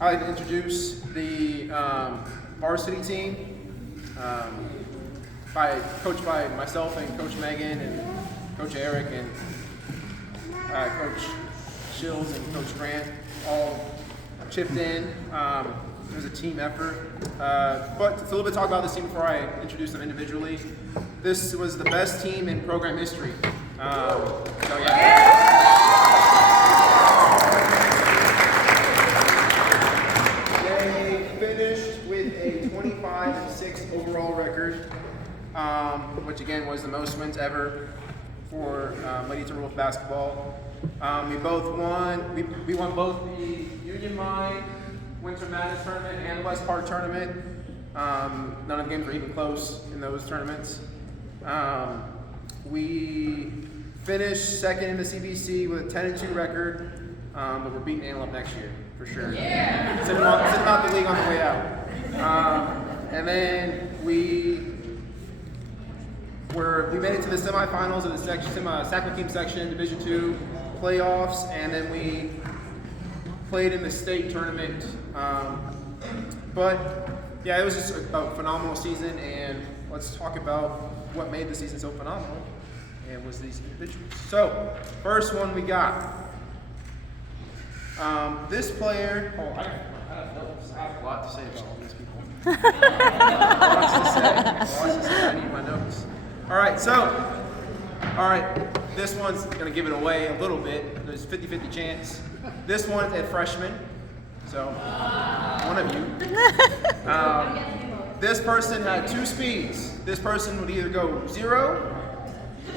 I'd like to introduce the varsity team, coached by myself and Coach Megan and Coach Eric and Coach Shills and Coach Grant, all chipped in. It was a team effort. But to a little bit talk about this team before I introduce them individually. This was the best team in program history. So yeah. They finished with a 25-6 overall record, which again was the most wins ever for Lady Timberwolves basketball. We won both the Union Mine Winter Madness tournament and the West Park tournament. None of the games were even close in those tournaments. We finished second in the CBC with a 10-2 record, but we're beating Antelope next year for sure. Yeah. Sitting out the league on the way out. And then we made it to the semifinals of the Sacco Team section, Division II playoffs, and then we played in the state tournament. But yeah, it was just a phenomenal season, and let's talk about what made the season so phenomenal, and was these individuals. So, first one we got. This player, I have a lot to say about all these people. Lots to say. I need my notes. All right, this one's going to give it away a little bit. There's a 50-50 chance. This one's a freshman, so one of you. This person had 2 speeds. This person would either go 0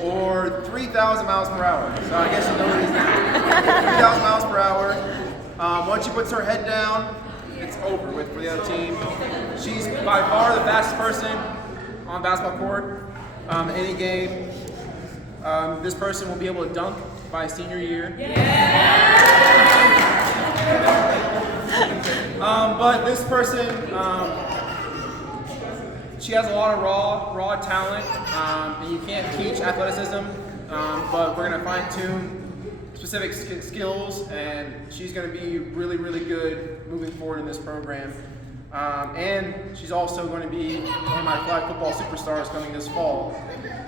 or 3,000 miles per hour. So I guess you know what it is now. 3,000 miles per hour. Once she puts her head down, it's over with for the other team. She's by far the fastest person on basketball court. Any game. This person will be able to dunk by senior year. But this person, she has a lot of raw talent, and you can't teach athleticism, but we're going to fine-tune specific skills, and she's going to be really, really good moving forward in this program. And she's also going to be one of my flag football superstars coming this fall.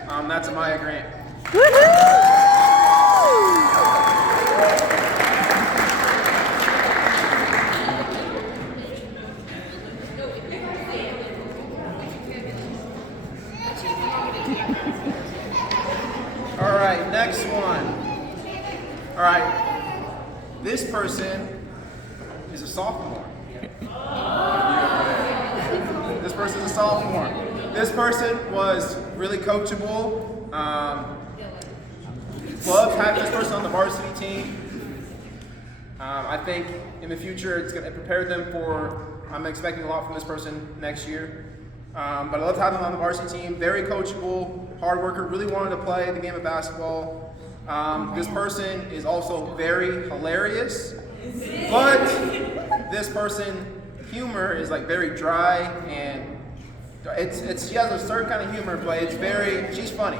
That's Amaya Grant. All right, next one. All right, this person is a sophomore. This person's a sophomore. This person was really coachable. Love having this person on the varsity team. I think in the future it's going to prepare them for, I'm expecting a lot from this person next year. But I love having him on the varsity team. Very coachable, hard worker, really wanted to play the game of basketball. This person is also very hilarious. But this person, humor is like very dry, and she has a certain kind of humor, but she's funny.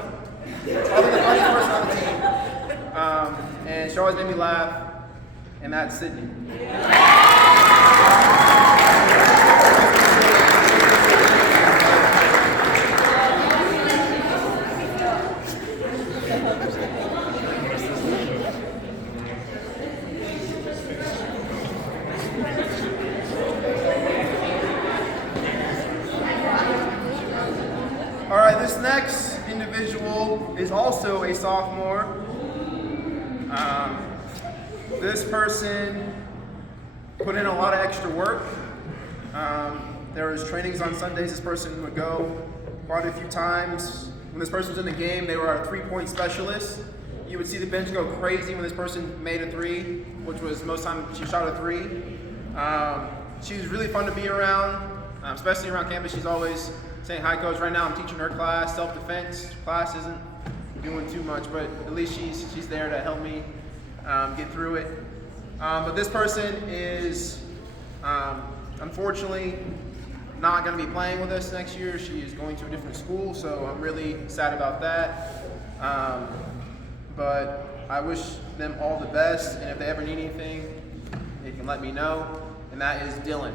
Probably the funniest person on the team. And she always made me laugh, and that's Sydney. All right, this next individual is also a sophomore. This person put in a lot of extra work. There was trainings on Sundays. This person would go quite a few times. When this person was in the game, they were our 3-point specialist. You would see the bench go crazy when this person made a 3, which was most time she shot a 3. She was really fun to be around, especially around campus. She's always saying, "Hi, coach." Right now I'm teaching her class, self-defense. Class isn't doing too much, but at least she's there to help me get through it. But this person is unfortunately not going to be playing with us next year. She is going to a different school, so I'm really sad about that. But I wish them all the best, and if they ever need anything, they can let me know. And and that is Dylan.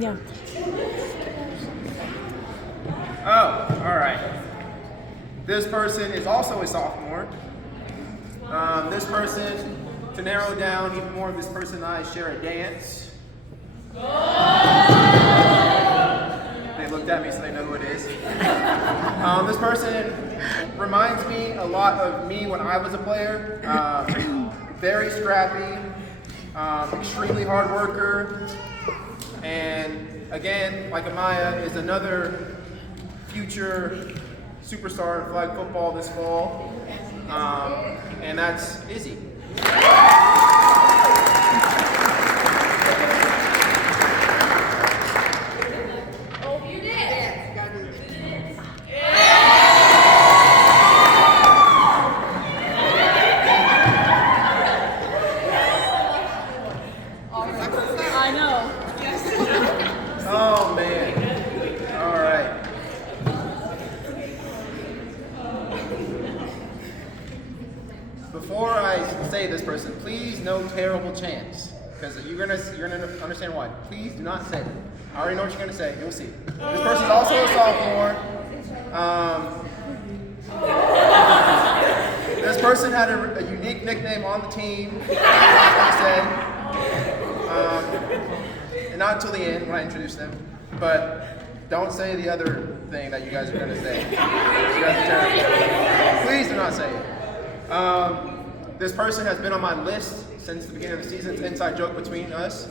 Yeah. Oh, all right. This person is also a sophomore. This person, to narrow down even more, this person and I share a dance. They looked at me so they know who it is. This person reminds me a lot of me when I was a player. Very scrappy, extremely hard worker, and again, like Amaya, is another future superstar in flag football this fall, and that's Izzy. I know. Oh man. All right. Before I say this person, please no terrible chants, because you're gonna understand why. Please do not say it. I already know what you're gonna say. You'll see. This person's also a sophomore. This person had a unique nickname on the team. I said. And not until the end when I introduce them, but don't say the other thing that you guys are going to say. You guys are terrible. Please do not say it. This person has been on my list since the beginning of the season. It's an inside joke between us.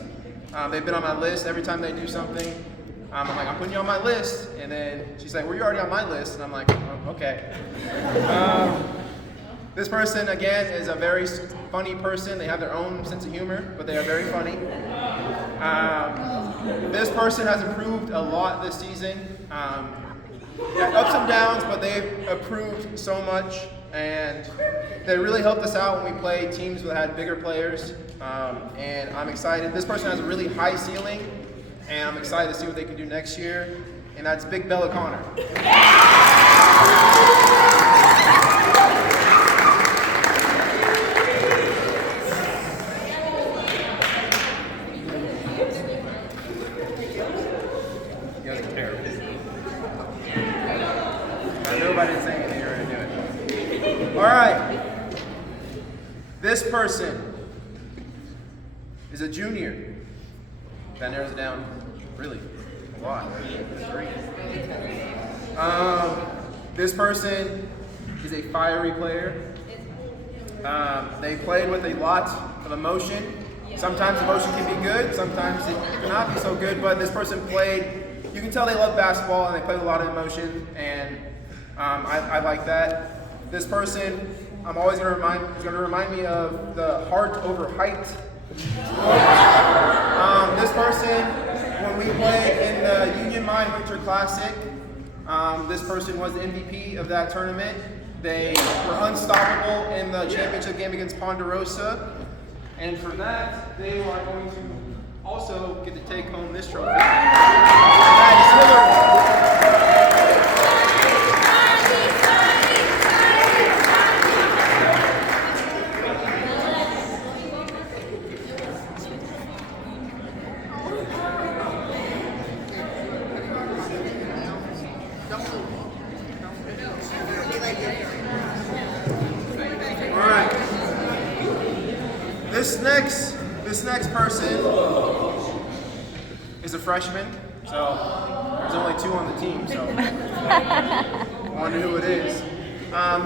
They've been on my list every time they do something. I'm like, I'm putting you on my list, and then she's like, well, you're already on my list, and I'm like, oh, okay. This person, again, is a very funny person. They have their own sense of humor, but they are very funny. This person has improved a lot this season. Ups and downs, but they've improved so much, and they really helped us out when we played teams that had bigger players, and I'm excited. This person has a really high ceiling, and I'm excited to see what they can do next year, and that's Big Bella Connor. This person is a junior. That narrows it down really a lot. 3. This person is a fiery player. They played with a lot of emotion. Sometimes emotion can be good, sometimes it cannot be so good, but this person played, you can tell they love basketball and they played with a lot of emotion, and I like that. This person, I'm always going to remind me of the heart over height. This person, when we played in the Union Mine Winter Classic, this person was the MVP of that tournament. They were unstoppable in the championship game against Ponderosa, and for that, they are going to also get to take home this trophy. And that is This next person is a freshman, so there's only 2 on the team, so I wonder who it is.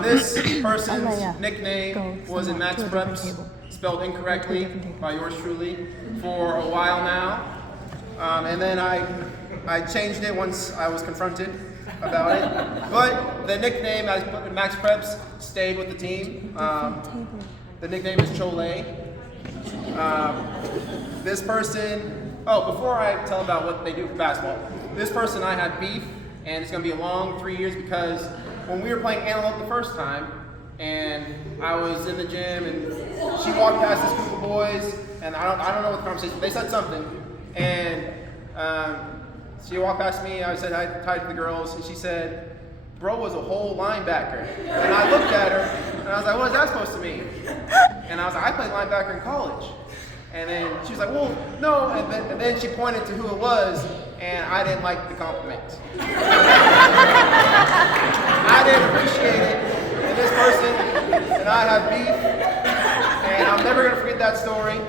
This person's nickname was in Max Preps, spelled incorrectly by yours truly, for a while now. And then I changed it once I was confronted about it. But the nickname as put in Max Preps stayed with the team. The nickname is Chole. This person, before I tell about what they do for basketball, this person and I had beef, and it's going to be a long 3 years because when we were playing Antelope the first time, and I was in the gym, and she walked past this group of boys, and I don't know what the conversation. They said something, and she walked past me. I said hi to the girls, and she said, "Bro was a whole linebacker." And I looked at her, and I was like, "What is that supposed to mean?" And I was like, "I played linebacker in college." And then she was like, "Well, no." And then she pointed to who it was, and I didn't like the compliment. I didn't appreciate it. And this person and I have beef, and I'm never gonna forget that story.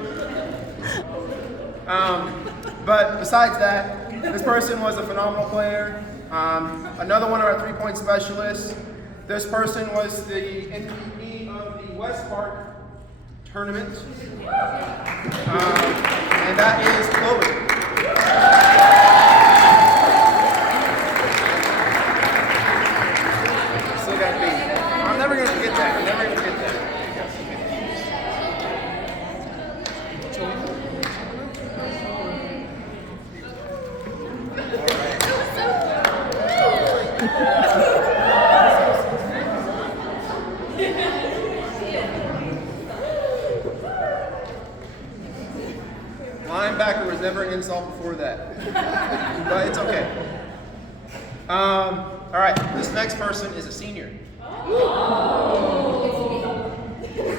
But besides that, this person was a phenomenal player. Another one of our three-point specialists. This person was the MVP of the West Park tournament, and that is Chloe. Still got to be. I'm never gonna forget that. I'm never gonna forget that. Linebacker was never an insult before that, but it's okay. All right, this next person is a senior.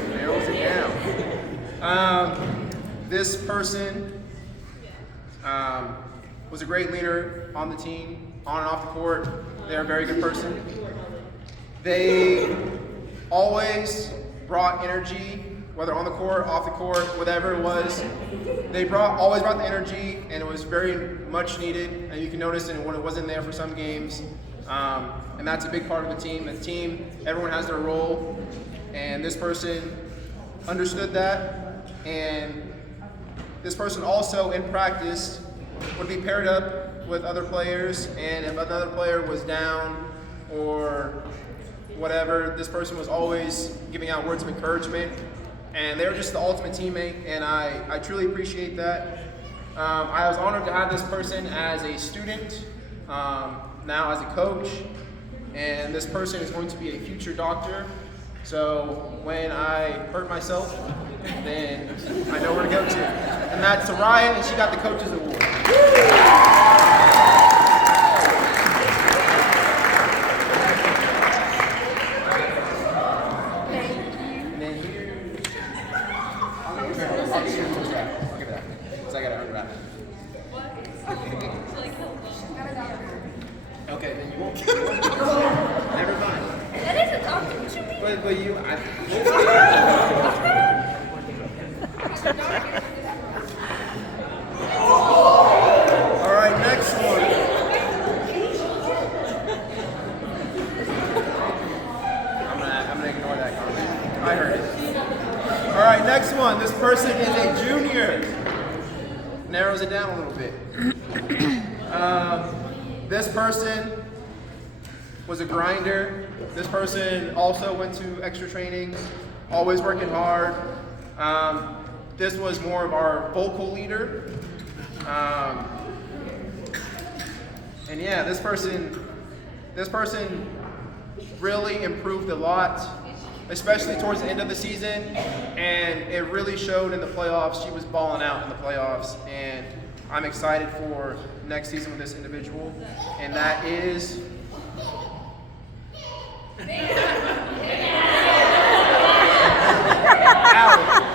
Narrows it down. This person was a great leader on the team, on and off the court. They're a very good person. They always brought energy, whether on the court, off the court, whatever it was. They always brought the energy, and it was very much needed. And you can notice it when it wasn't there for some games. And that's a big part of the team. The team, everyone has their role, and this person understood that. And this person also, in practice, would be paired up with other players, and if another player was down or whatever, this person was always giving out words of encouragement. And they were just the ultimate teammate, and I truly appreciate that. I was honored to have this person as a student, now as a coach, and this person is going to be a future doctor. So when I hurt myself, then I know where to go to. And that's Soraya, and she got the Coaches Award. Okay, then you won't. Never mind. That is a doctor. What you mean? But you, All right, next one. I'm gonna ignore that comment. I heard it. All right, next one. This person is a junior. Narrows it down a little bit. This person was a grinder. This person also went to extra training, always working hard. This was more of our vocal leader. And yeah, this person really improved a lot, especially towards the end of the season. And it really showed in the playoffs. She was balling out in the playoffs. And I'm excited for next season with this individual, and that is Allie.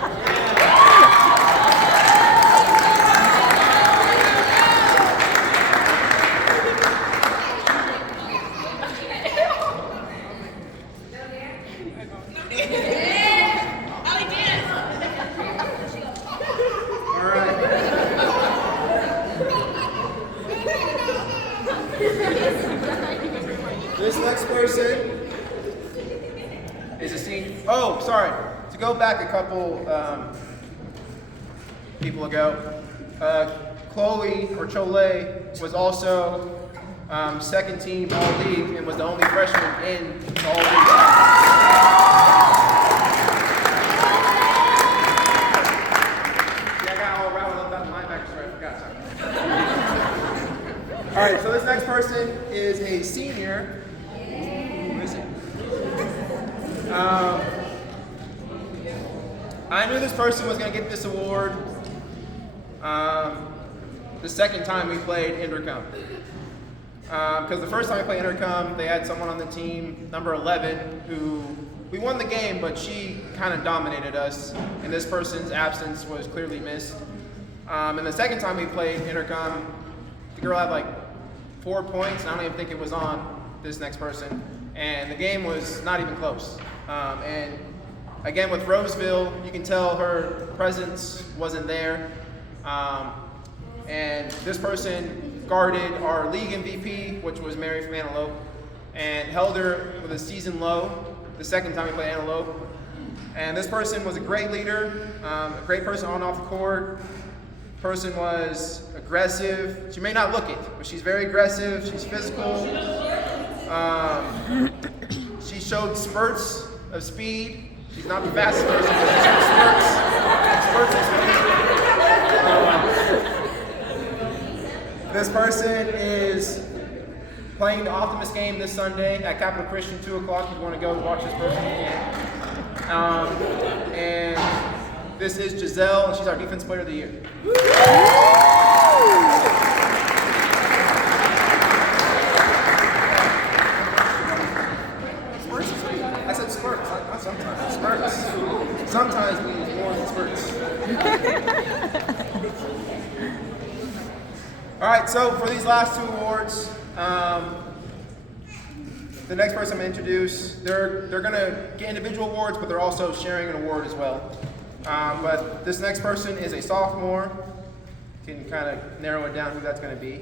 This next person is a senior. Oh, sorry. To go back a couple people ago, Chloe, or Chole, was also second team All-League and was the only freshman in the All-League. Yeah, I got all riled up about the linebacker story. I forgot something. All right, so this next person is a senior. Who is it? I knew this person was going to get this award the second time we played Intercom. Because the first time we played Intercom, they had someone on the team, number 11, who we won the game, but she kind of dominated us, and this person's absence was clearly missed. And the second time we played Intercom, the girl had like 4 points, and I don't even think it was on this next person, and the game was not even close. And again, with Roseville, you can tell her presence wasn't there. And this person guarded our league MVP, which was Mary from Antelope, and held her with a season low the second time we played Antelope. And this person was a great leader, a great person on and off the court. Person was aggressive. She may not look it, but she's very aggressive. She's physical. She showed spurts of speed. She's not the fastest person, but she showed spurts of speed. This person is playing the Optimist game this Sunday at Capital Christian, 2 o'clock. If you want to go and watch this person, you can. And this is Giselle, and she's our Defense Player of the Year. I said spurts, not sometimes. Spurts. Sometimes we use more than spurts. All right, so for these last 2 awards, the next person I'm going to introduce, they're going to get individual awards, but they're also sharing an award as well. But this next person is a sophomore. You can kind of narrow it down who that's going to be.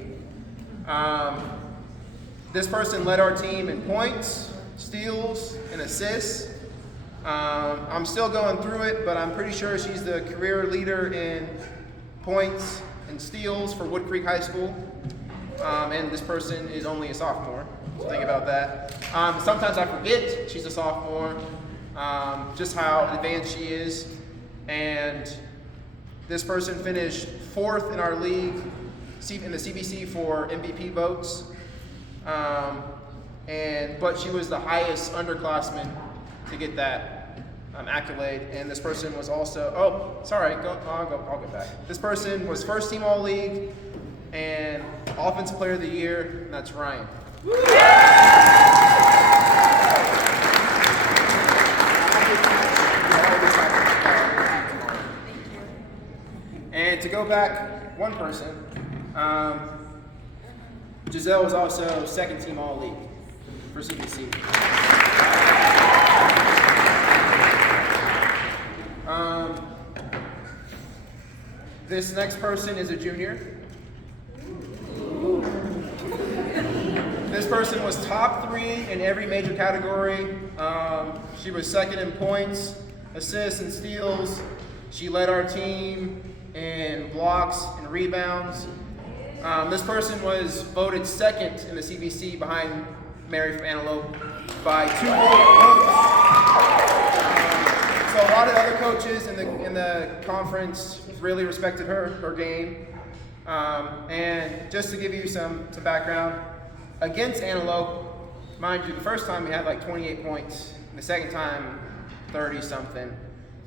This person led our team in points, steals, and assists. I'm still going through it, but I'm pretty sure she's the career leader in points and steals for Woodcreek High School. And this person is only a sophomore, so think about that. Sometimes I forget she's a sophomore, just how advanced she is. And this person finished 4th in our league in the CBC for MVP votes. But she was the highest underclassman to get that accolade. And this person was also, I'll get back. This person was first team all league and offensive player of the year, and that's Ryan. And to go back one person, Giselle was also second team all league for CBC. This next person is a junior. This person was top 3 in every major category. She was second in points, assists, and steals. She led our team in blocks and rebounds. This person was voted second in the CBC behind Mary from Antelope by 2 votes. So a lot of other coaches in the conference really respected her game. And just to give you some background, against Antelope, mind you, the first time we had like 28 points, and the second time 30-something.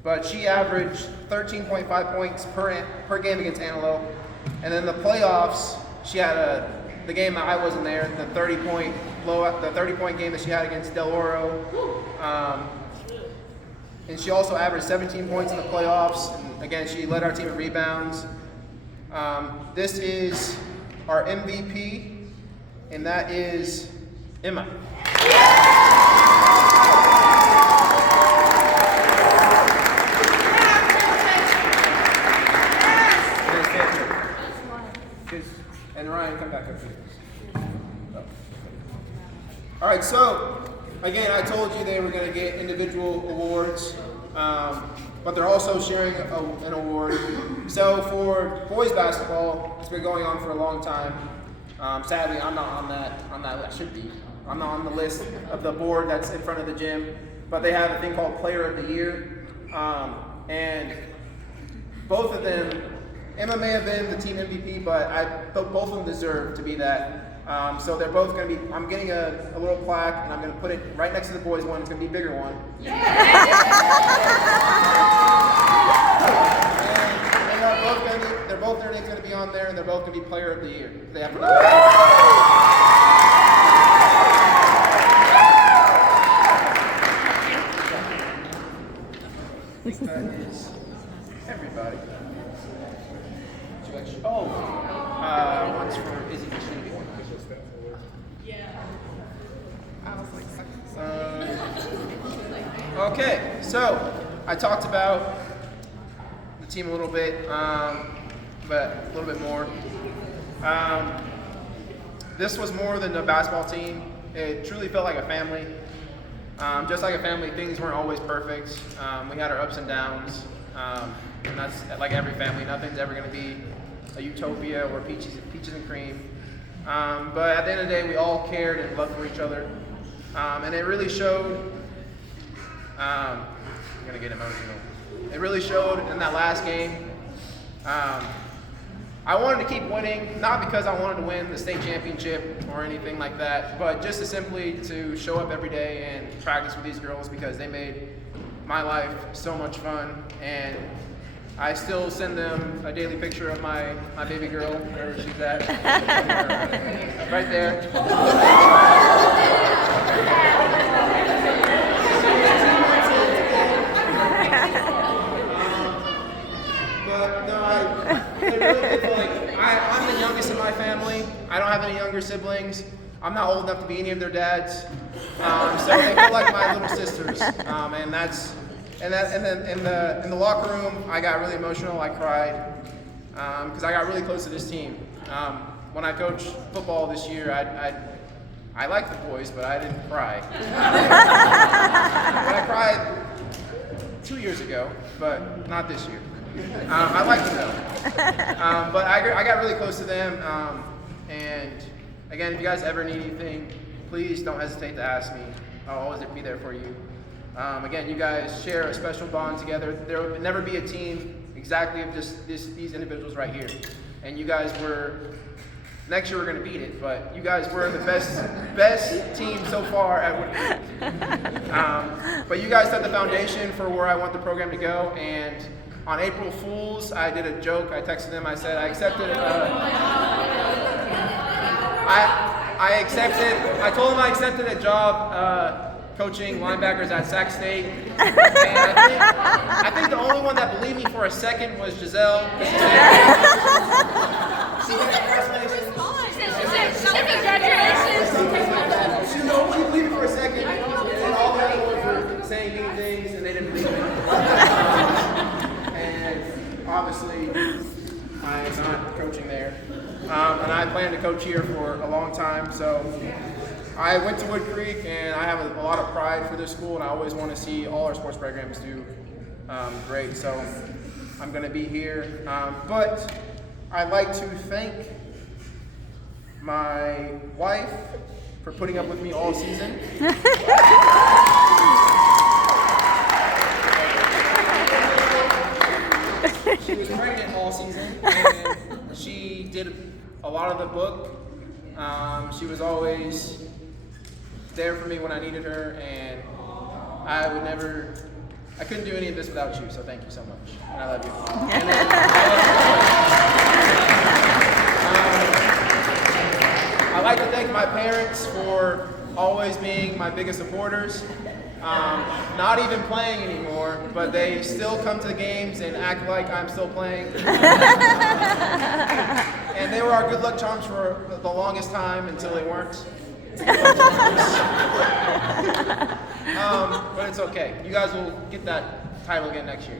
But she averaged 13.5 points per game against Antelope. And then the playoffs, she had the game that I wasn't there, the 30-point blowout, the 30-point game that she had against Del Oro. And she also averaged 17 points in the playoffs. And again, she led our team in rebounds. This is our MVP, and that is Emma. And Ryan, come back up here. All right, so again, I told you they were going to get individual awards, but they're also sharing an award. So for boys basketball, it's been going on for a long time. Sadly, I'm not on that. I should be. I'm not on the list of the board that's in front of the gym, but they have a thing called Player of the Year, and both of them. Emma may have been the team MVP, but both of them deserve to be that. So they're both going to be, I'm getting a little plaque, and I'm going to put it right next to the boys one. It's going to be a bigger one. can be player of the year. They have to I think that is everybody. One's for Izzy. Should be one. Okay, so I talked about the team a little bit, but a little bit more. This was more than a basketball team. It truly felt like a family. Just like a family, things weren't always perfect. We had our ups and downs, and that's like every family. Nothing's ever going to be a utopia or peaches and cream. But at the end of the day, we all cared and loved for each other, and it really showed. I'm gonna get emotional. It really showed in that last game. I wanted to keep winning, not because I wanted to win the state championship or anything like that, but just simply to show up every day and practice with these girls because they made my life so much fun. And I still send them a daily picture of my baby girl, wherever she's at. Right there. But no, it really did feel like I'm the youngest in my family. I don't have any younger siblings. I'm not old enough to be any of their dads. So they feel like my little sisters. And then in the locker room, I got really emotional. I cried because I got really close to this team. When I coached football this year, I liked the boys, but I didn't cry. But I cried 2 years ago, but not this year. I like them though. But I got really close to them. And again, if you guys ever need anything, please don't hesitate to ask me. I'll always be there for you. Again, you guys share a special bond together. There will never be a team exactly of just these individuals right here. And you guys were, next year we're going to beat it, but you guys were the best team so far at Woodcreek. But you guys set the foundation for where I want the program to go. And on April Fool's, I did a joke. I texted them. I said, I told them I accepted a job coaching linebackers at Sac State. And I think the only one that believed me for a second was Giselle. She believed me for a second, and all the other ones were saying mean things, and they didn't believe me. And obviously, I am not coaching there. And I plan to coach here for a long time. So I went to Woodcreek, and I have a lot of pride for this school, and I always want to see all our sports programs do great. So I'm going to be here. But I'd like to thank my wife for putting up with me all season. She was pregnant all season, and she did a lot of the book. She was always there for me when I needed her, and I couldn't do any of this without you, so thank you so much. And I love you. And then, I'd like to thank my parents for always being my biggest supporters. Not even playing anymore, but they still come to the games and act like I'm still playing. And they were our good luck charms for the longest time until they weren't. But it's okay. You guys will get that title again next year.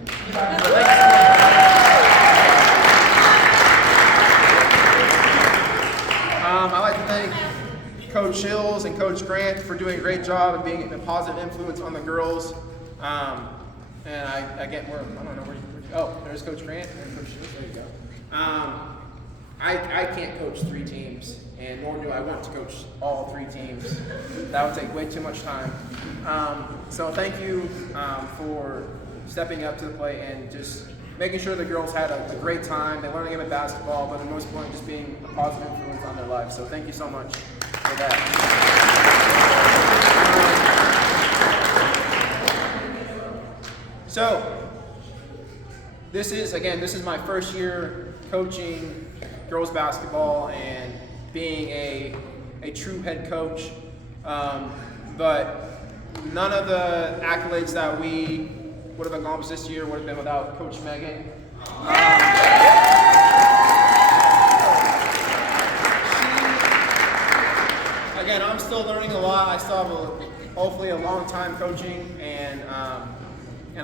I'd like to thank Coach Hills and Coach Grant for doing a great job and being a positive influence on the girls. And I don't know where there's Coach Grant and Coach Hills. There you go. I can't coach 3 teams, and nor do I want to coach all 3 teams. That would take way too much time. So thank you for stepping up to the plate and just making sure the girls had a great time. They learned a game of basketball, but the most important, just being a positive influence on their lives. So thank you so much for that. So this is my first year coaching girls basketball and being a true head coach. But none of the accolades that we would have accomplished this year would have been without Coach Megan. Again, I'm still learning a lot. I still have hopefully a long time coaching, and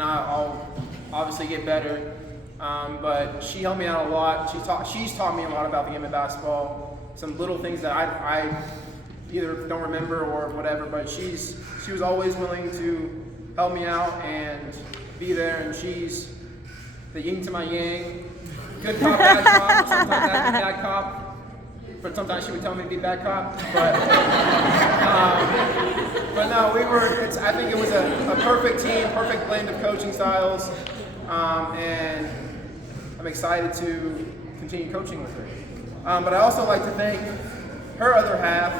I'll obviously get better. But she helped me out a lot. She's taught me a lot about the game of basketball. Some little things that I either don't remember or whatever. But she was always willing to help me out and be there. And she's the yin to my yang. Good cop, bad cop. Sometimes I'd be bad cop. But sometimes she would tell me to be bad cop. But no, I think it was a perfect team, perfect blend of coaching styles, and I'm excited to continue coaching with her. But I also like to thank her other half,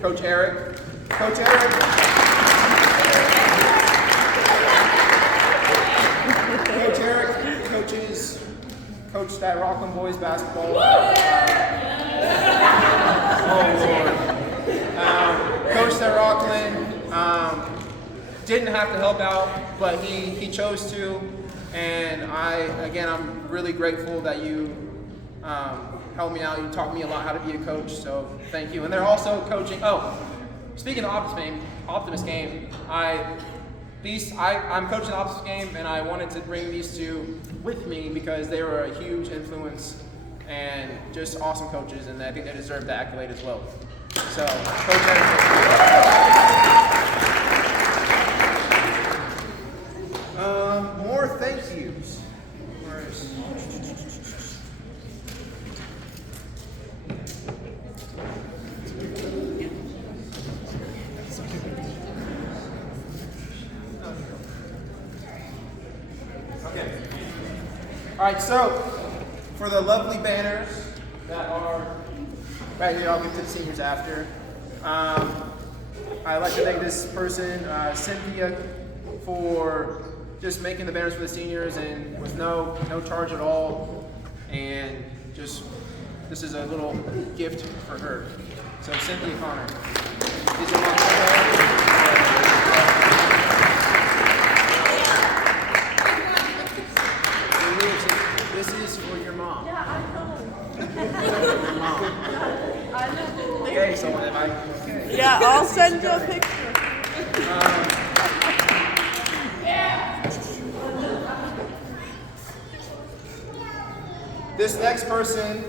Coach Eric. Coach Eric. Coach Eric coached that Rockland boys basketball. Coached at Rockland. Didn't have to help out, but he chose to. And I'm really grateful that you helped me out. You taught me a lot how to be a coach, so thank you. And they're also coaching. Oh, speaking of Optimus game, I'm coaching the Optimus game, and I wanted to bring these two with me because they were a huge influence and just awesome coaches, and I think they deserve the accolade as well. So, Coach more thank yous. Okay. All right, so for the lovely banners that are right here, I'll get to the seniors after. I'd like to thank this person, Cynthia, for just making the banners for the seniors and with no charge at all. And just, this is a little gift for her. So Cynthia Connor. These are my This is for your mom. Yeah, I know. Your mom. I know. Okay, so if okay. Yeah, I'll send you a picture. This next person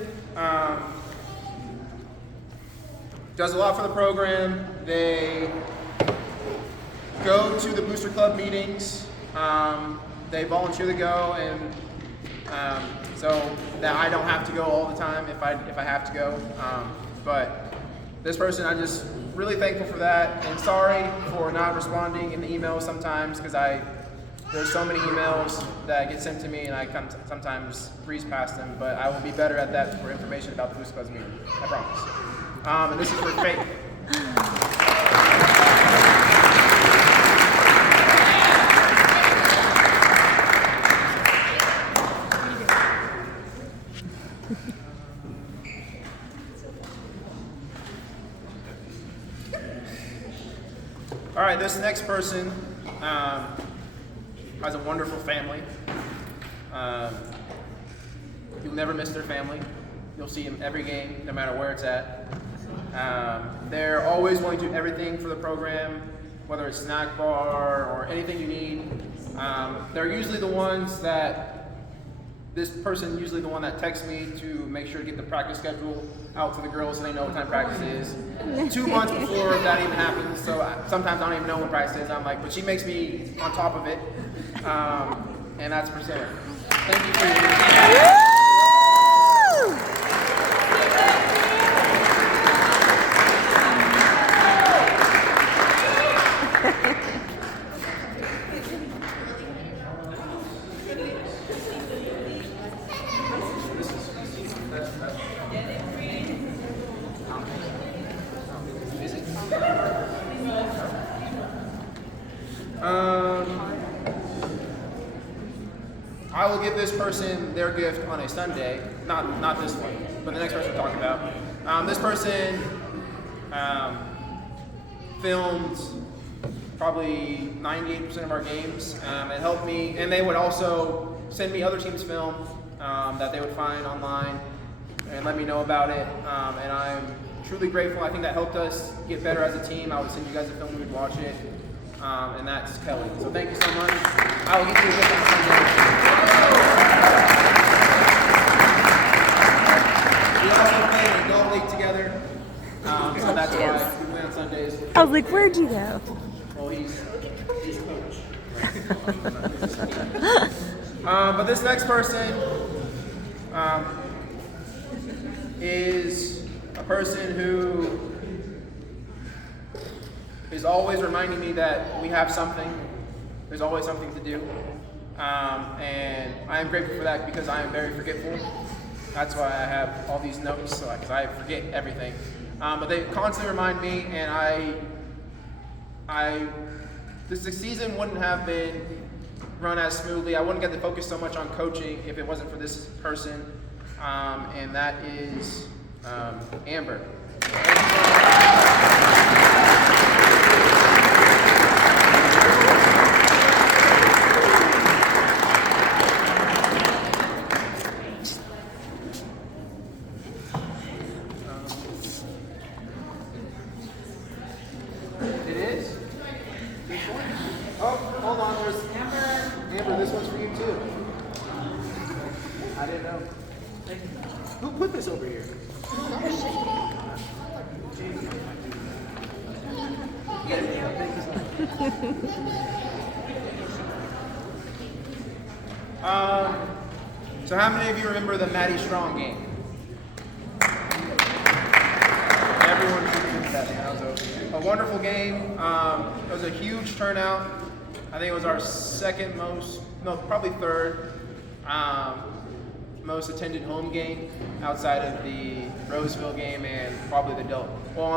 does a lot for the program. They go to the Booster Club meetings. They volunteer to go, and so that I don't have to go all the time if I have to go. But this person, I'm just really thankful for that, and sorry for not responding in the emails sometimes because there's so many emails that get sent to me, and I sometimes breeze past them. But I will be better at that for information about the Booster Club meeting. I promise. And this is for Faith. All right, this next person has a wonderful family. You'll never miss their family. You'll see them every game, no matter where it's at. They're always willing to do everything for the program, whether it's snack bar or anything you need. They're usually the ones that, this person usually the one that texts me to make sure to get the practice schedule out to the girls so they know what time practice is. 2 months before that even happens, so sometimes I don't even know when practice is. I'm like, but she makes me on top of it, and that's for Sarah. Thank you for your I will give this person their gift on a Sunday, not this one, but the next person we're talking about. This person filmed probably 98% of our games and helped me, and they would also send me other teams' film that they would find online and let me know about it, and I'm truly grateful. I think that helped us get better as a team. I would send you guys a film, we would watch it, and that's Kelly. So thank you so much. I will get you a gift on Sunday. We also play an adult league together, so that's why we play on Sundays. I was like, where'd you go? Well, he's coach. But this next person is a person who is always reminding me that we have something. There's always something to do. And I am grateful for that because I am very forgetful. That's why I have all these notes, because I forget everything. But they constantly remind me, and this season wouldn't have been run as smoothly. I wouldn't get to focus so much on coaching if it wasn't for this person, and that is Amber. It is? Oh, hold on, there's Amber. Amber, this one's for you too. I didn't know. Who put this over here? So how many of you remember the Maddie Strong game? Everyone remembers that game. That was a wonderful game. It was a huge turnout. I think it was our second most, no, probably third most attended home game outside of the Roseville game and probably the Del. Well,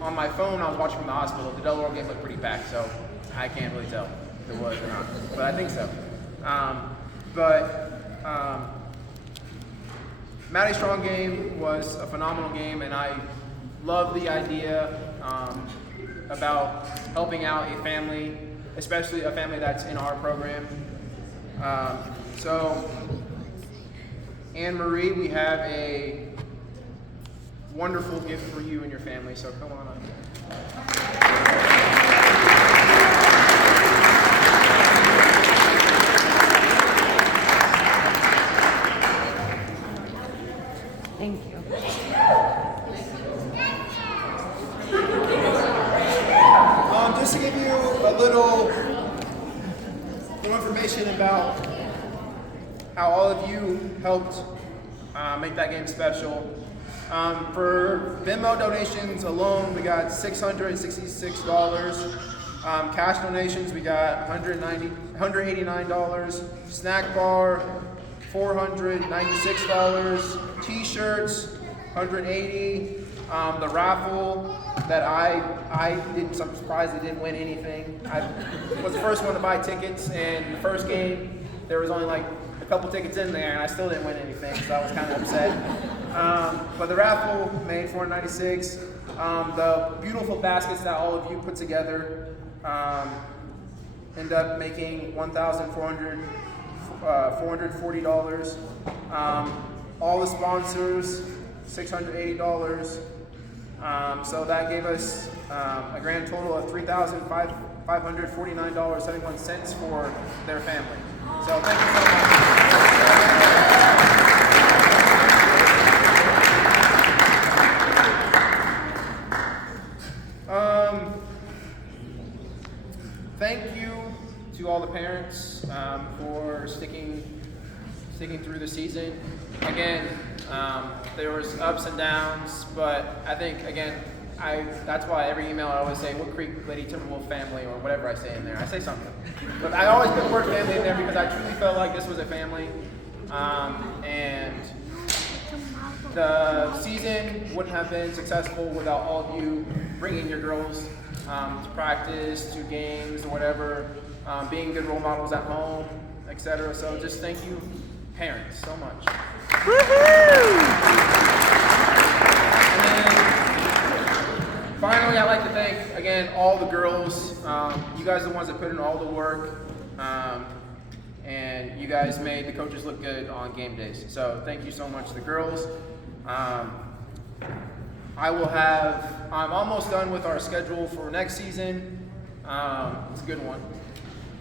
on my phone, I was watching from the hospital. The Delaware game looked pretty packed, so I can't really tell if it was or not, but I think so. Maddie Strong game was a phenomenal game, and I love the idea about helping out a family, especially a family that's in our program. So, Anne Marie, we have a wonderful gift for you and your family, so come on up. Thank you. Just to give you a little information about how all of you helped make that game special. For Venmo donations alone, we got $666. Cash donations, we got $189. Snack bar, $496. T-shirts, $180. The raffle that I'm surprised they didn't win anything. I was the first one to buy tickets, and the first game there was only like a couple tickets in there, and I still didn't win anything, so I was kind of upset. But the raffle made $496. The beautiful baskets that all of you put together end up making $1,440. All the sponsors, $680. So that gave us a grand total of $3,549.71 for their family. So thank you so much. Thank you to all the parents for sticking through the season. Again, there was ups and downs, but I think, again, that's why every email I always say Woodcreek Lady Timberwolves family, or whatever I say in there. I say something. But I always put the word family in there because I truly felt like this was a family. And the season wouldn't have been successful without all of you bringing your girls to practice, to games, or whatever, being good role models at home. etc. So just thank you, parents, so much. Woohoo! And then finally, I'd like to thank again all the girls. You guys are the ones that put in all the work, and you guys made the coaches look good on game days. So thank you so much to the girls. I'm almost done with our schedule for next season. It's a good one.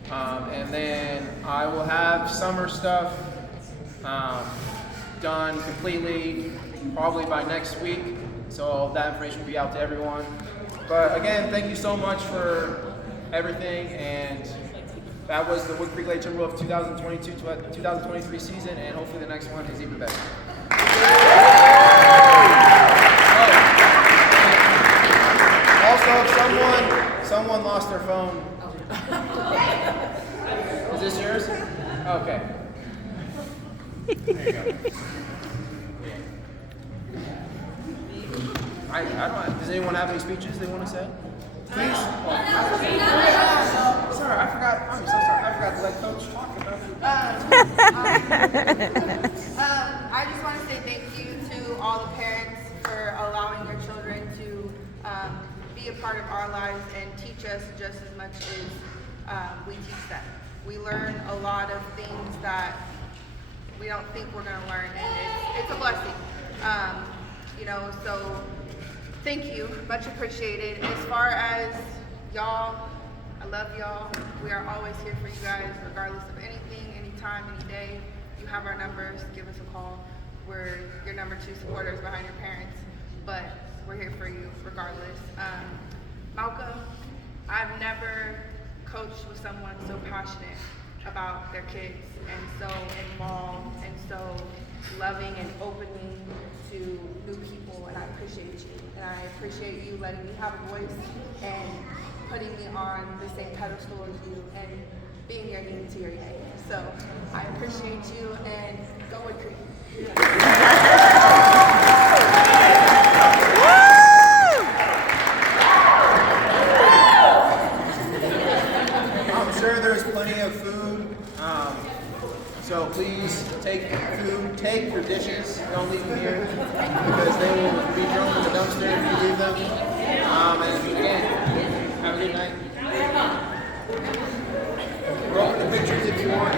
And then I will have summer stuff done completely probably by next week. So that information will be out to everyone. But again, thank you so much for everything. And that was the Woodcreek Lake Timberwolves 2022-2023 season. And hopefully the next one is even better. Also, if someone lost their phone. Is this yours? Okay. There you go. I don't. Does anyone have any speeches they want to say? Please. Oh. Sorry, I forgot. I'm so sorry. I forgot to let Coach talk about it. I just want to say thank you to all the parents for allowing their children to be a part of our lives and teach us just as much as we teach them. We learn a lot of things that we don't think we're going to learn, and it's a blessing. So thank you, much appreciated. As far as y'all, I love y'all. We are always here for you guys, regardless of anything, anytime, any day. You have our numbers, give us a call. We're your number 2 supporters behind your parents, but we're here for you regardless. Malcolm, I've never coached with someone so passionate about their kids and so involved and so loving and opening to new people, and I appreciate you. And I appreciate you letting me have a voice and putting me on the same pedestal as you and being your knee to your yay. So I appreciate you, and go Woodcreek. I'm sure there's plenty of food. So please take food, take your dishes, don't leave them here because they will be thrown in the dumpster if you leave them. And again, have a good night. Roll the pictures if you want.